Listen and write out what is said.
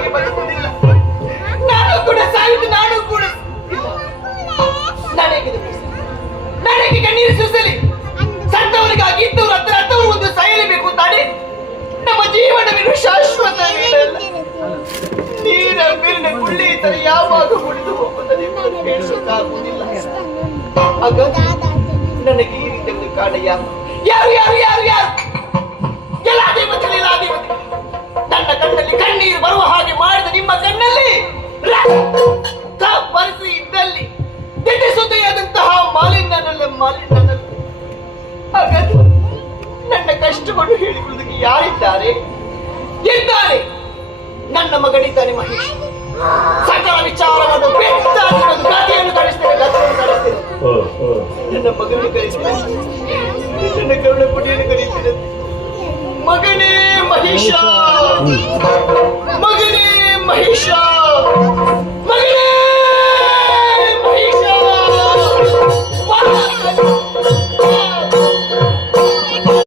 ಹಾಗೆ ಬದುಕುವುದಿಲ್ಲ. ನಾನು ಕೂಡ ಸಾಯುವುದು, ನಾನು ಕೂಡ ನನಗೆ ಕಣ್ಣೀರು ಸುರಿಸಲಿ. ಸತ್ತವರಿಗಾಗಿ ಇದ್ದವರು ಹತ್ರ ಹತ್ತವರು ಒಂದು ಸಾಯಲೇಬೇಕು ತಾನೆ. ನಮ್ಮ ಜೀವನವೇನು ಶಾಶ್ವತವೇನಲ್ಲ. ನೀರ ಮೇಲಿನ ಗುಳ್ಳಿ ತರ ಯಾವಾಗ ಮುಡಿದು ಹೋಗುತ್ತದೆ ಹೇಳೋಕ್ಕಾಗುವುದಿಲ್ಲ. ಹಾಗಾಗಿ ನನಗೆ ಈ ರೀತಿಯ ಒಂದು ಕಾರಣ ಯಾರು ಯಾರು ಯಾರು ಯಾರು ಯಾರು ಎಲ್ಲ ದೇವತೆ ನನ್ನ ಕಣ್ಣಲ್ಲಿ ಕಣ್ಣೀರು ಬರುವ ಹಾಗೆ ಮಾಡಿದ ನಿಮ್ಮ ಕಣ್ಣಲ್ಲಿ ಪರಿಸ್ಥಿತಿ ಇದ್ದಲ್ಲಿ ದಿಟ್ಟಿಸುತ್ತೆಯಾದಂತಹ ಮಾಲಿನ್ಯನಲ್ಲ. ಹಾಗಾದ್ರೆ ನನ್ನ ಕಷ್ಟವನ್ನು ಹೇಳಿಕೊಳ್ಳುವುದಕ್ಕೆ ಯಾರಿದ್ದಾರೆ ಇದ್ದಾರೆ? ನನ್ನ ಮಗನಿದ್ದಾನೆ ಮಹೇಶ್. ಸಕಲ ವಿಚಾರವನ್ನು ಗಾದಿಯನ್ನು ಕಳಿಸ್ತೇನೆ, ಗತವನ್ನು ಕಳಿಸ್ತೇನೆ. ನನ್ನ ಮಗನಿಗೆ ಕಳಿಸ್ತೇನೆ, ನನ್ನ ಕರುಣ ಪುಟಿಯನ್ನು ಕರೀತೇನೆ. ಮಗನೇ ಮಹೇಶ, ಮಗನೇ ಮಹೇಶ.